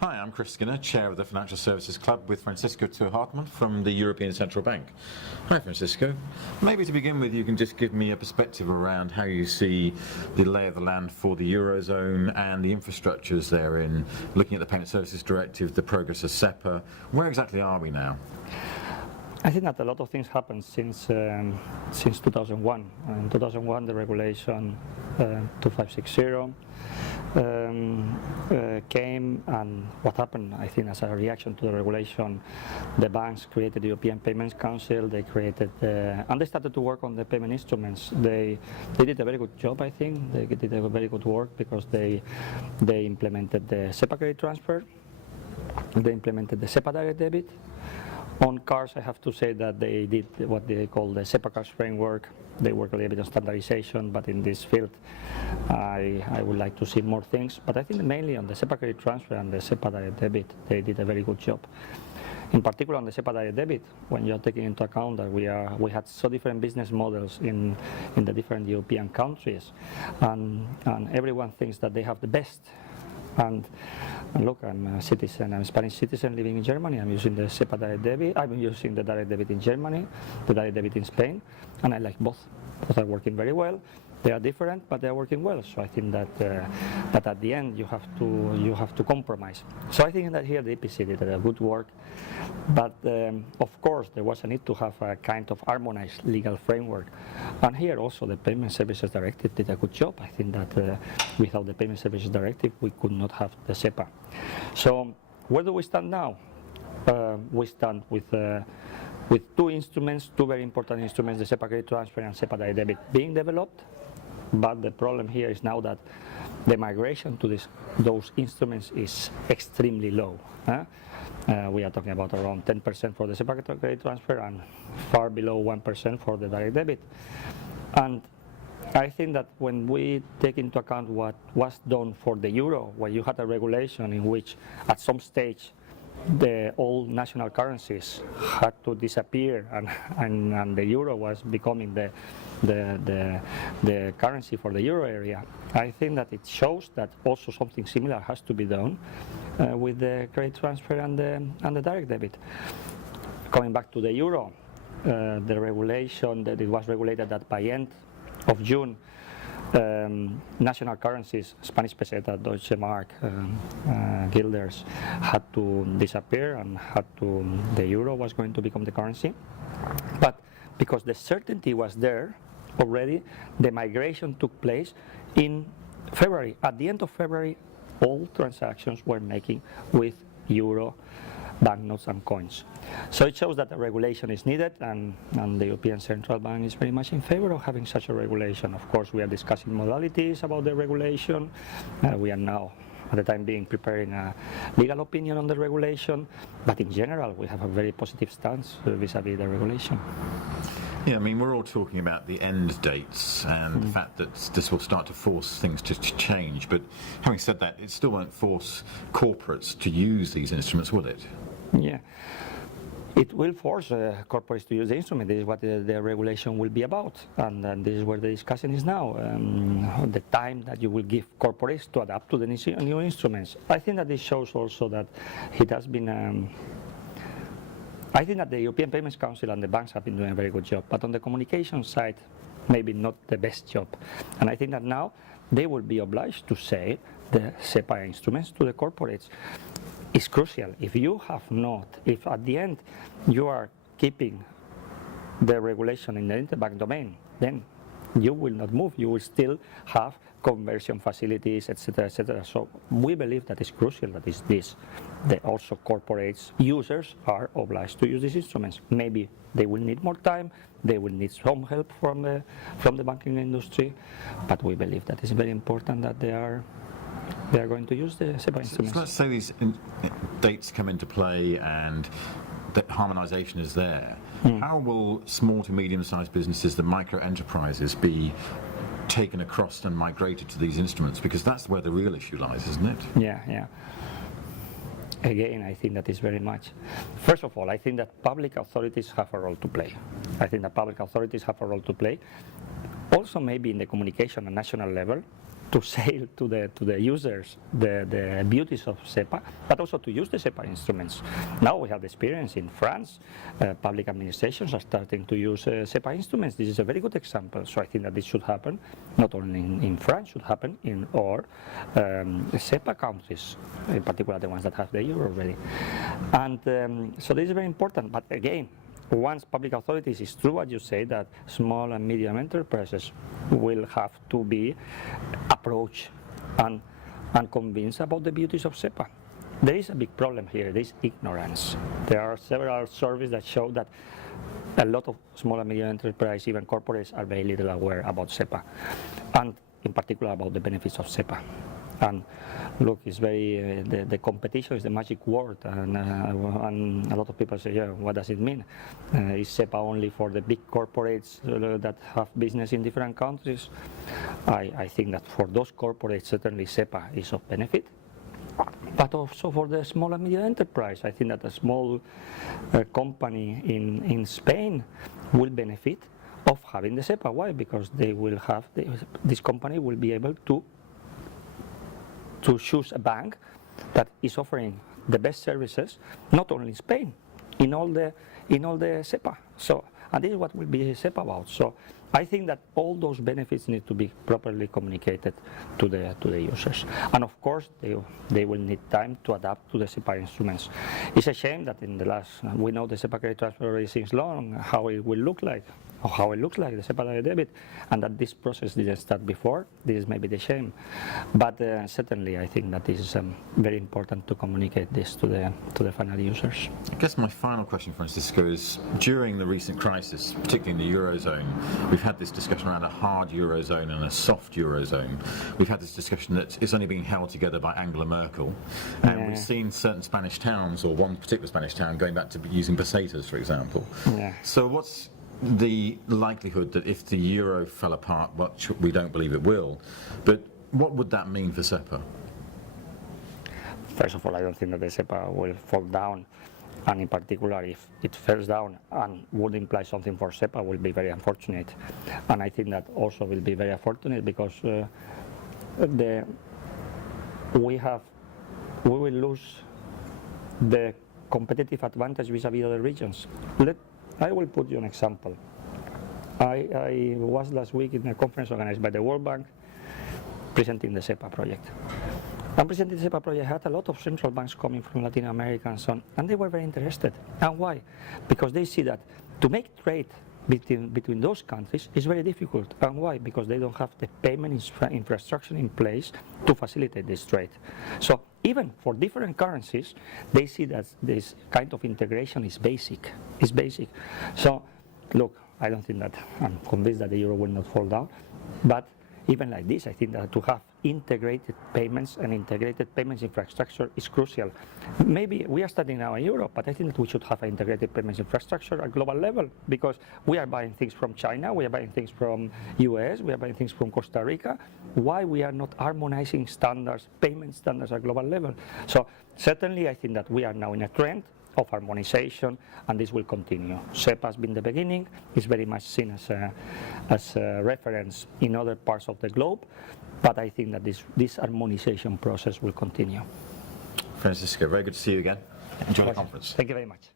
Hi, I'm Chris Skinner, Chair of the Financial Services Club with Francisco Tur Hartmann from the European Central Bank. Hi Francisco. Maybe to begin with you can just give me a perspective around how you see the lay of the land for the Eurozone and the infrastructures therein, looking at the Payment Services Directive, the progress of SEPA. Where exactly are we now? I think that a lot of things happened since 2001. In 2001, the regulation 2560 came, and what happened, I think, as a reaction to the regulation, the banks created the European Payments Council. They created, and they started to work on the payment instruments. They did a very good job, I think. They did a very good work because they implemented the SEPA credit transfer. They implemented the SEPA direct debit. On cars, I have to say that they did what they call the SEPA cars framework. They work a little bit on standardization, but in this field, I would like to see more things. But I think mainly on the SEPA credit transfer and the SEPA direct debit, they did a very good job. In particular, on the SEPA direct debit, when you're taking into account that we had so different business models in the different European countries, and everyone thinks that they have the best. And look, I'm a citizen, I'm a Spanish citizen living in Germany. I'm using the SEPA direct debit. I'm using the direct debit in Germany, the direct debit in Spain, and I like both. Both are working very well. They are different, but they are working well. So I think that that at the end you have to compromise. So I think that here the EPC did a good work, but of course there was a need to have a kind of harmonized legal framework. And here also the Payment Services Directive did a good job. I think that without the Payment Services Directive we could not have the SEPA. So where do we stand now? We stand with two instruments, two very important instruments, the SEPA credit transfer and SEPA direct debit being developed. But the problem here is now that the migration to those instruments is extremely low. We are talking about around 10% for the SEPA credit transfer and far below 1% for the direct debit. And I think that when we take into account what was done for the euro, where you had a regulation in which at some stage the old national currencies had to disappear, and the euro was becoming the currency for the euro area. I think that it shows that also something similar has to be done with the credit transfer and the direct debit. Coming back to the euro, the regulation that it was regulated that by end of June, national currencies, Spanish peseta, Deutsche Mark, guilders, had to disappear, and the euro was going to become the currency. But because the certainty was there already, the migration took place in February. At the end of February, all transactions were making with euro banknotes and coins. So it shows that the regulation is needed, and the European Central Bank is very much in favor of having such a regulation. Of course, we are discussing modalities about the regulation. We are now, at the time being, preparing a legal opinion on the regulation, but in general, we have a very positive stance vis-à-vis the regulation. Yeah, I mean, we're all talking about the end dates and the fact that this will start to force things to change, but having said that, it still won't force corporates to use these instruments, will it? Yeah, it will force corporates to use the instrument. This is what the regulation will be about, and this is where the discussion is now. The time that you will give corporates to adapt to the new instruments. I think that this shows also that it has been. I think that the European Payments Council and the banks have been doing a very good job, but on the communication side, maybe not the best job. And I think that now they will be obliged to say the SEPA instruments to the corporates. It's crucial. If you have not, if at the end you are keeping the regulation in the interbank domain, then you will not move. You will still have conversion facilities, etc., etc. So we believe that it's crucial that is this. That also corporates, users are obliged to use these instruments. Maybe they will need more time. They will need some help from the banking industry, but we believe that it's very important that they are going to use the SEPA instruments. So let's say these dates come into play and that harmonisation is there. How will small to medium-sized businesses, the micro-enterprises, be taken across and migrated to these instruments? Because that's where the real issue lies, isn't it? Yeah. Again, I think that is very much. First of all, I think that public authorities have a role to play. Also maybe in the communication at national level, to sell to the users the beauties of SEPA, but also to use the SEPA instruments. Now we have the experience in France. Public administrations are starting to use SEPA instruments. This is a very good example. So I think that this should happen, not only in France, should happen in all SEPA countries, in particular the ones that have the euro already. And so this is very important. But again, once public authorities, it's true what you say, that small and medium enterprises will have to be approached and convinced about the beauties of SEPA. There is a big problem here, there is ignorance. There are several surveys that show that a lot of small and medium enterprises, even corporates, are very little aware about SEPA, and in particular about the benefits of SEPA. And look, it's very, the competition is the magic word, and a lot of people say, yeah, what does it mean? Is SEPA only for the big corporates that have business in different countries? I think that for those corporates, certainly SEPA is of benefit, but also for the small and medium enterprise. I think that a small company in Spain will benefit of having the SEPA. Why? Because they will have, this company will be able to choose a bank that is offering the best services, not only in Spain, in all the SEPA. So, and this is what will be SEPA about. So I think that all those benefits need to be properly communicated to the users. And of course, they will need time to adapt to the SEPA instruments. It's a shame that in the last, we know the SEPA credit transfer already since long, how it will look like, or how it looks like, the SEPA direct debit, and that this process didn't start before. This is maybe the shame. But certainly I think that this is very important to communicate this to the final users. I guess my final question, Francisco, is during the recent crisis, particularly in the Eurozone, we've had this discussion around a hard Eurozone and a soft Eurozone. We've had this discussion that it's only being held together by Angela Merkel, and we've seen certain Spanish towns, or one particular Spanish town, going back to using pesetas, for example. Yeah. So what's the likelihood that if the euro fell apart, which we don't believe it will, but what would that mean for SEPA? First of all, I don't think that the SEPA will fall down, and in particular, if it falls down and would imply something for SEPA, will be very unfortunate. And I think that also will be very unfortunate because we will lose the competitive advantage vis-a-vis other regions. I will put you an example. I was last week in a conference organized by the World Bank presenting the SEPA project. And presenting the SEPA project had a lot of central banks coming from Latin America and so on, and they were very interested. And why? Because they see that to make trade between those countries is very difficult. And why? Because they don't have the payment infrastructure in place to facilitate this trade. So even for different currencies, they see that this kind of integration is basic. It's basic. So look, I don't think that, I'm convinced that the euro will not fall down, but even like this, I think that to have integrated payments and integrated payments infrastructure is crucial. Maybe we are starting now in Europe, but I think that we should have an integrated payments infrastructure at global level, because we are buying things from China, we are buying things from US, we are buying things from Costa Rica. Why we are not harmonizing standards, payment standards at global level? So certainly I think that we are now in a trend of harmonization, and this will continue. SEPA has been the beginning. It's very much seen as a reference in other parts of the globe, but I think that this harmonization process will continue. Francisco, very good to see you again. Enjoy the conference. Thank you very much.